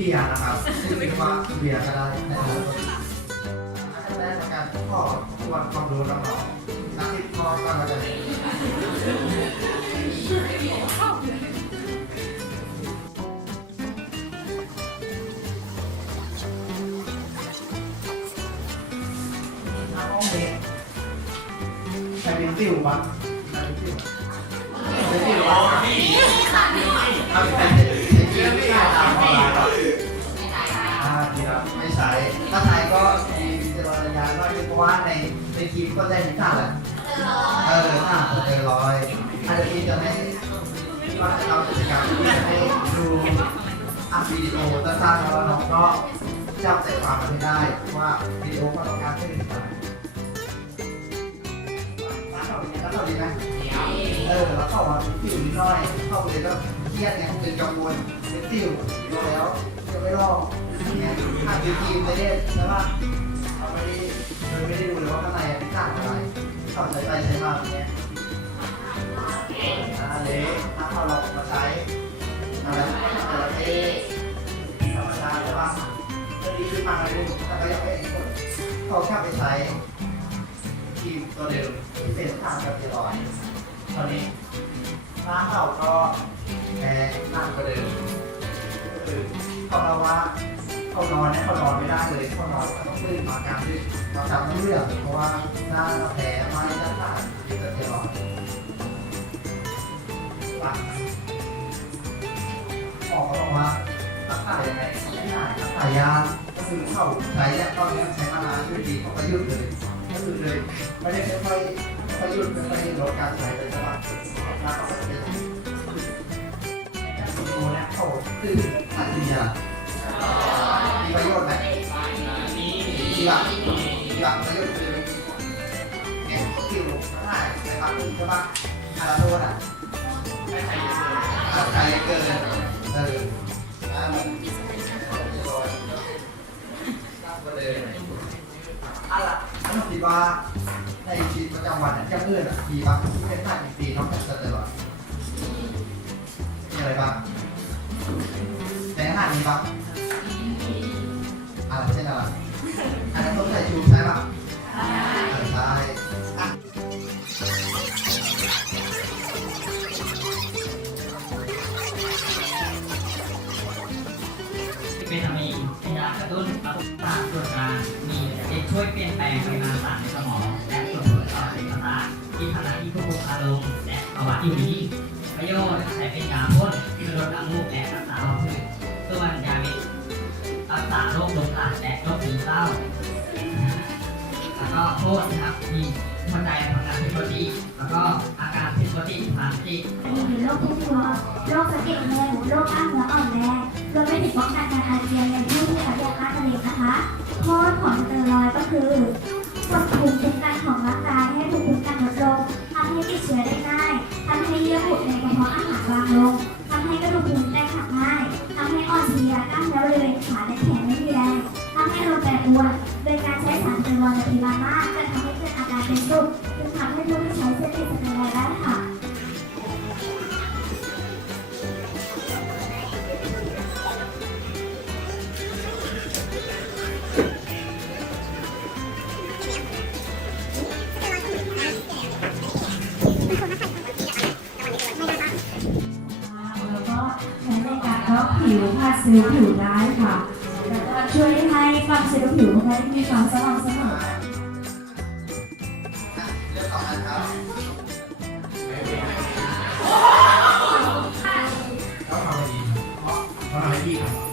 เบียร์นะครับเรียกว่าเบียร์ก็ได้นะครับขั้นแรกในการขอทวนความรู้น้องๆนักที่ข้อก็เราจะเรียนห้องนี้ใครเป็นติวบ้างใครเป็นติวเป็นติวบ้างเอาไปเป็น ในคลิปก็ได้นิทานแหละเออถ้าเจอร้อยอาจจะมีจะไม่ก็จะเอากิจกรรมที่จะให้ดูอัพวิดีโอสั้นๆแล้วน้องก็จับใจความมันให้ได้ว่าวิดีโอเขาต้องการให้ถึงอะไรแล้วเขาดีแล้วเขาดีไหมเออแล้วเขาว่าผิวนิดหน่อย เข้าไปเลยก็เครียดไงเป็นกังวลเป็นสิวแล้วจะไม่รอดเนี่ยถ้าเป็นทีมไปเล่นใช่ป่ะเรา ไม่ได้เราไม่ได้ดูเลยว่าข้างในต่างอะไรเขาใช้ไปใช้มาอย่างเงี้ยอ่าเละถ้าเขาลองมาใช้อะไรจระเข้ธรรมชาติใช่ป่ะเรื่องนี้คือมาเลยแต่ก็ยังไม่เห็นผลเขาแค่ไปใช้ทีมตัวเดิมที่เป็นทางกับเจรอยตอนนี้หน้าเขาก็แพ้หน้ากว่าเดิมคือเขาเราะว่า เขานอนเนี่ยเขานอนไม่ได้เลยเขานอนเขาต้องตื่นมากลางดึกเราจำไม่เรื่องเพราะว่าหน้าเราแผลไหม้หน้าตาที่เกิดที่ร้อนหลังหมอเขาบอกว่ารักษายังไงไม่หายรักษายากก็คือเขาใช้เนี่ยตอนนี้ใช้มานานช่วยดีเขาก็หยุดเลยก็หยุดเลยไม่ได้ค่อยๆค่อยๆหยุดค่อยๆลดการใช้เลยใช่ปะแล้วเขาก็จะเป็นดูเนี่ยเขาตื่นอัจฉริยะ มีประโยชน์ไหมมีหลักมีหลักประโยชน์คือเนี่ยคิวได้นะครับใช่ปะอาราโดนอะใครเกินเอออ่ามันอะไรถ้าคิดว่าในชีวิตประจำวันเนี่ยจะเอื่นอะมีบางที่เป็นท่าอีกปีน้อกจากสเตียรอดมีอะไรบ้างในอาหารมีบ้าง ไรเช่นอะไรอันนั้นต้องใส่ชูใช่ป่ะใช่ใช่อะวิตามินเป็นยากระตุ้นระบบประสาทส่วนกลางมีจะช่วยเปลี่ยนแปลงปริมาณสารในสมอง และส่งผลต่อเส้นประสาทที่ทำหน้าที่ควบคุมอารมณ์และภาวะอยู่ดีประโยชน์ใช้เป็นยาพ่นที่อลดน้ำมูกและ โรคลมอัดและโรคซึมเศร้า แล้วก็โทษนะครับ มีหัวใจทำงานผิดปกติแล้วก็อาการผิดปกติทางจิตมีโรคที่ตัวโรคสะเก็ดเงินโรคกล้ามเนื้ออ่อนแรงรวมไปถึงป้องกันการอาเจียนในผู้ที่อาเจียนค่าทะเลนะคะโทษของสเตียรอยด์ก็คือกดภูมิคุ้มกันของร่างกายให้ภูมิคุ้มกันลดลงทำให้ติดเชื้อได้ง่ายทำให้เยื่อบุในกระเพาะอาหารบางลง อยด์ในปริมาจะทำให้เกิดอาการเป็นตุ่มจึงทำให้ผู้ที่ใช้เส้นติสเตียรอยด์ได้ค่ะ็ผิวผัดเซลล์ผิวได้ค่ะ แล้วก็ช่วยให้ความเซลล์ผิวของเรามีความสม่ำเส 他还厉害